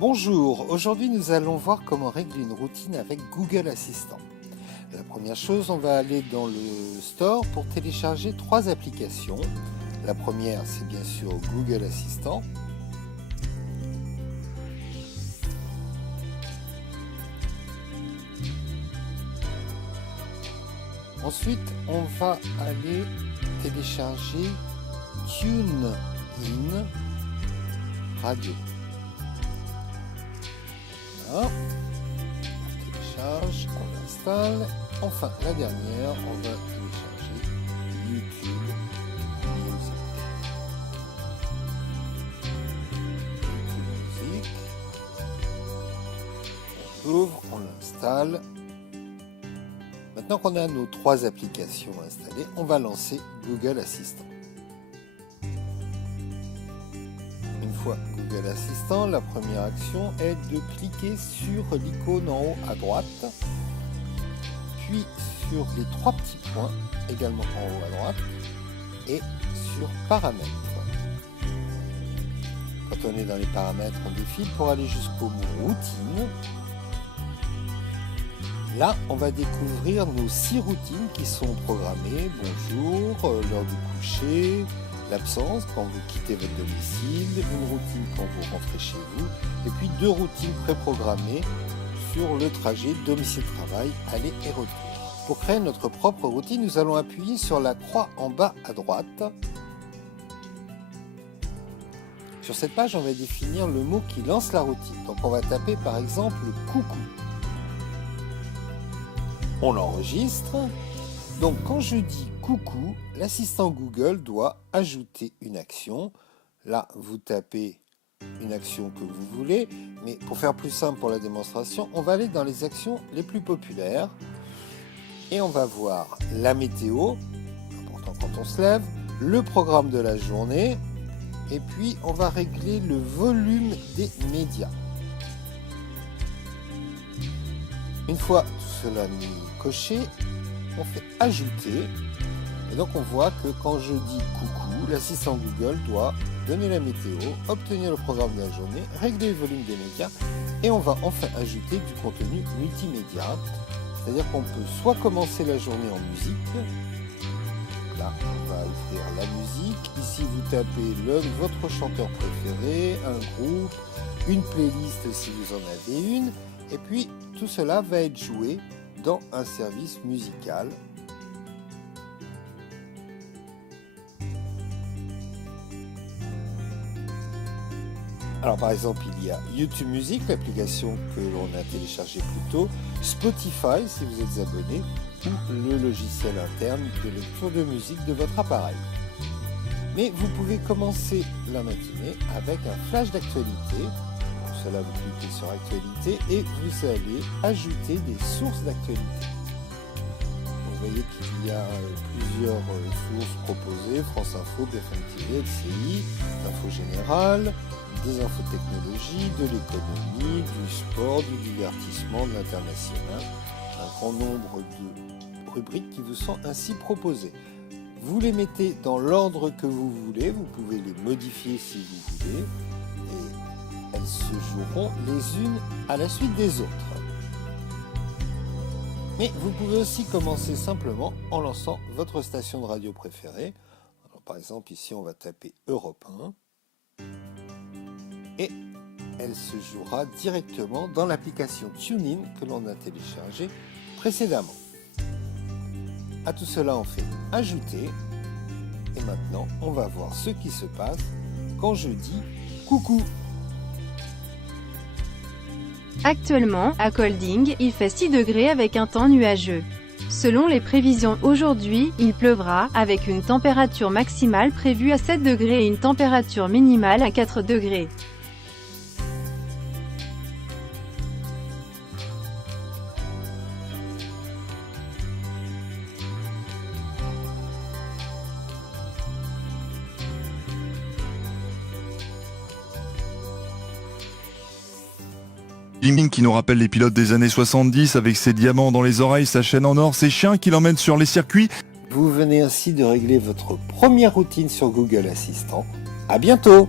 Bonjour, aujourd'hui nous allons voir comment régler une routine avec Google Assistant. La première chose, on va aller dans le store pour télécharger 3 applications. La première, c'est bien sûr Google Assistant. Ensuite, on va aller télécharger TuneIn Radio. Voilà. On télécharge, on l'installe. Enfin, la dernière, on va télécharger YouTube Music. YouTube Music. On ouvre, on l'installe. Maintenant qu'on a nos 3 applications installées, on va lancer Google Assistant. Une fois Google Assistant, la première action est de cliquer sur l'icône en haut à droite, puis sur les 3 petits points, également en haut à droite, et sur Paramètres. Quand on est dans les paramètres, on défile pour aller jusqu'au mot Routine. Là, on va découvrir nos 6 routines qui sont programmées. Bonjour, l'heure du coucher, l'absence quand vous quittez votre domicile, une routine quand vous rentrez chez vous, et puis 2 routines préprogrammées sur le trajet domicile-travail, aller et retour. Pour créer notre propre routine, nous allons appuyer sur la croix en bas à droite. Sur cette page, on va définir le mot qui lance la routine. Donc on va taper par exemple « coucou ». On l'enregistre. Donc quand je dis coucou, l'assistant Google doit ajouter une action. Là, vous tapez une action que vous voulez, mais pour faire plus simple pour la démonstration, on va aller dans les actions les plus populaires et on va voir la météo, important quand on se lève, le programme de la journée, et puis on va régler le volume des médias. Une fois tout cela mis coché, on fait ajouter et donc on voit que quand je dis coucou, l'assistant Google doit donner la météo, obtenir le programme de la journée, régler le volume des médias et on va enfin ajouter du contenu multimédia, c'est-à-dire qu'on peut soit commencer la journée en musique, là on va ouvrir la musique, ici vous tapez votre chanteur préféré, un groupe, une playlist si vous en avez une, et puis tout cela va être joué dans un service musical. Alors par exemple, il y a YouTube Music, l'application que l'on a téléchargée plus tôt, Spotify si vous êtes abonné, ou le logiciel interne de lecture de musique de votre appareil. Mais vous pouvez commencer la matinée avec un flash d'actualité. Pour cela, vous cliquez sur Actualité et vous allez ajouter des sources d'actualité. Vous voyez qu'il y a plusieurs sources proposées, France Info, BFM TV, LCI, Info Générale, des infos de technologie, de l'économie, du sport, du divertissement, de l'international. Un grand nombre de rubriques qui vous sont ainsi proposées. Vous les mettez dans l'ordre que vous voulez, vous pouvez les modifier si vous voulez, et elles se joueront les unes à la suite des autres. Mais vous pouvez aussi commencer simplement en lançant votre station de radio préférée. Alors, par exemple, ici, on va taper Europe 1. Et elle se jouera directement dans l'application TuneIn que l'on a téléchargée précédemment. À tout cela, on fait ajouter. Et maintenant, on va voir ce qui se passe quand je dis coucou. Actuellement, à Kolding, il fait 6 degrés avec un temps nuageux. Selon les prévisions aujourd'hui, il pleuvra, avec une température maximale prévue à 7 degrés et une température minimale à 4 degrés. Bing Bing qui nous rappelle les pilotes des années 70 avec ses diamants dans les oreilles, sa chaîne en or, ses chiens qui l'emmènent sur les circuits. Vous venez ainsi de régler votre première routine sur Google Assistant. À bientôt!